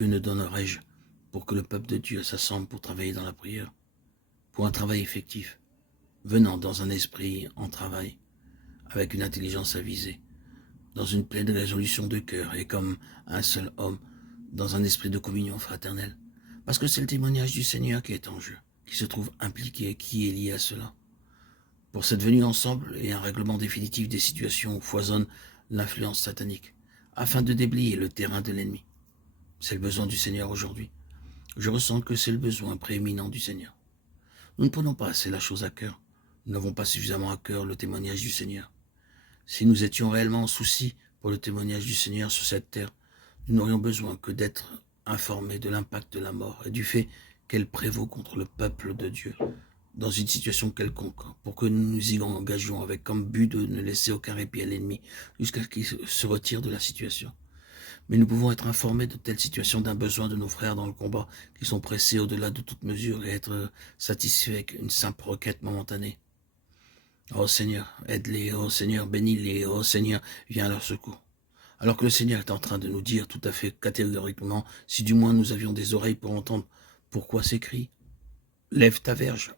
Que ne donnerais-je pour que le peuple de Dieu s'assemble pour travailler dans la prière, pour un travail effectif, venant dans un esprit en travail, avec une intelligence avisée, dans une pleine résolution de cœur et comme un seul homme, dans un esprit de communion fraternelle. Parce que c'est le témoignage du Seigneur qui est en jeu, qui se trouve impliqué, qui est lié à cela. Pour cette venue ensemble et un règlement définitif des situations où foisonne l'influence satanique, afin de déblayer le terrain de l'ennemi. C'est le besoin du Seigneur aujourd'hui. Je ressens que c'est le besoin prééminent du Seigneur. Nous ne prenons pas assez la chose à cœur. Nous n'avons pas suffisamment à cœur le témoignage du Seigneur. Si nous étions réellement en souci pour le témoignage du Seigneur sur cette terre, nous n'aurions besoin que d'être informés de l'impact de la mort et du fait qu'elle prévaut contre le peuple de Dieu dans une situation quelconque, pour que nous nous y engagions avec comme but de ne laisser aucun répit à l'ennemi jusqu'à ce qu'il se retire de la situation. Mais nous pouvons être informés de telles situations d'un besoin de nos frères dans le combat qui sont pressés au-delà de toute mesure et être satisfaits avec une simple requête momentanée. Oh Seigneur, aide-les, oh Seigneur, bénis-les, oh Seigneur, viens à leur secours. Alors que le Seigneur est en train de nous dire tout à fait catégoriquement, si du moins nous avions des oreilles pour entendre, pourquoi ces cris? Lève ta verge.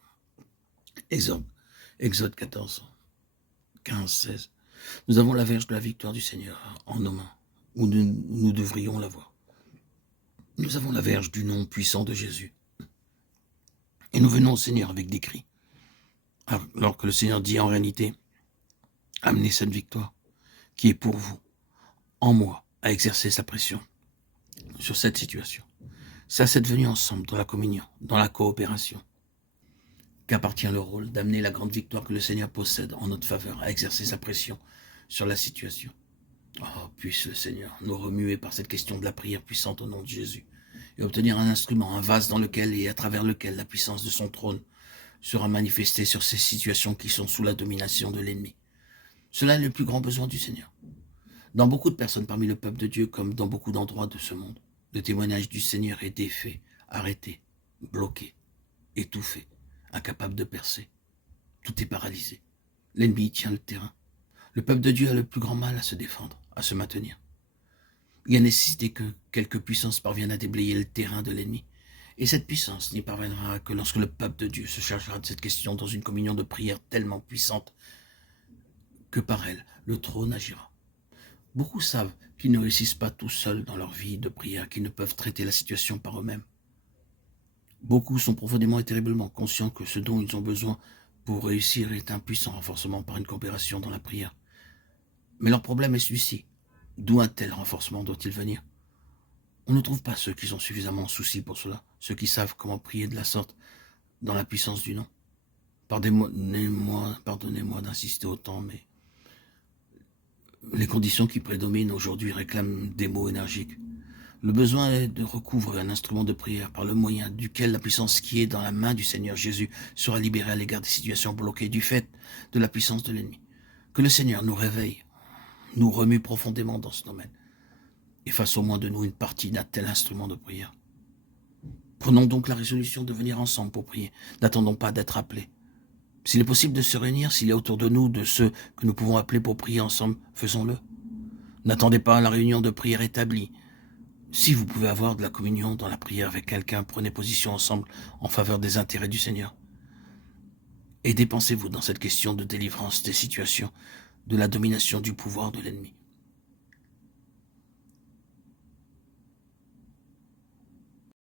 Exode 14, 15, 16. Nous avons la verge de la victoire du Seigneur en nos mains, où nous devrions l'avoir. Nous avons la verge du nom puissant de Jésus. Et nous venons au Seigneur avec des cris. Alors que le Seigneur dit en réalité, amenez cette victoire qui est pour vous, en moi, à exercer sa pression sur cette situation. C'est à cette venue ensemble dans la communion, dans la coopération, qu'appartient le rôle d'amener la grande victoire que le Seigneur possède en notre faveur, à exercer sa pression sur la situation. Oh, puisse le Seigneur nous remuer par cette question de la prière puissante au nom de Jésus et obtenir un instrument, un vase dans lequel et à travers lequel la puissance de son trône sera manifestée sur ces situations qui sont sous la domination de l'ennemi. Cela est le plus grand besoin du Seigneur. Dans beaucoup de personnes parmi le peuple de Dieu, comme dans beaucoup d'endroits de ce monde, le témoignage du Seigneur est défait, arrêté, bloqué, étouffé, incapable de percer. Tout est paralysé. L'ennemi tient le terrain. Le peuple de Dieu a le plus grand mal à se défendre, à se maintenir. Il y a nécessité que quelque puissance parvienne à déblayer le terrain de l'ennemi. Et cette puissance n'y parviendra que lorsque le peuple de Dieu se chargera de cette question dans une communion de prière tellement puissante que par elle, le trône agira. Beaucoup savent qu'ils ne réussissent pas tout seuls dans leur vie de prière, qu'ils ne peuvent traiter la situation par eux-mêmes. Beaucoup sont profondément et terriblement conscients que ce dont ils ont besoin pour réussir est un puissant renforcement par une coopération dans la prière. Mais leur problème est celui-ci. D'où un tel renforcement doit-il venir? On ne trouve pas ceux qui sont suffisamment en souci pour cela, ceux qui savent comment prier de la sorte dans la puissance du nom. Pardonnez-moi d'insister autant, mais les conditions qui prédominent aujourd'hui réclament des mots énergiques. Le besoin est de recouvrer un instrument de prière par le moyen duquel la puissance qui est dans la main du Seigneur Jésus sera libérée à l'égard des situations bloquées du fait de la puissance de l'ennemi. Que le Seigneur nous réveille, nous remue profondément dans ce domaine et fasse au moins de nous une partie d'un tel instrument de prière. Prenons donc la résolution de venir ensemble pour prier. N'attendons pas d'être appelés. S'il est possible de se réunir, s'il y a autour de nous de ceux que nous pouvons appeler pour prier ensemble, faisons-le. N'attendez pas à la réunion de prière établie. Si vous pouvez avoir de la communion dans la prière avec quelqu'un, prenez position ensemble en faveur des intérêts du Seigneur. Et dépensez-vous dans cette question de délivrance des situations, de la domination du pouvoir de l'ennemi.